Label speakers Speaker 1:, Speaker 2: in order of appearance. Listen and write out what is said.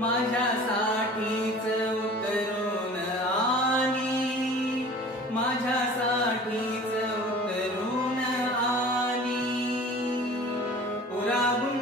Speaker 1: माझ्यासाठीच उतरून आली. माझ्यासाठीच उतरून आली. पुराहून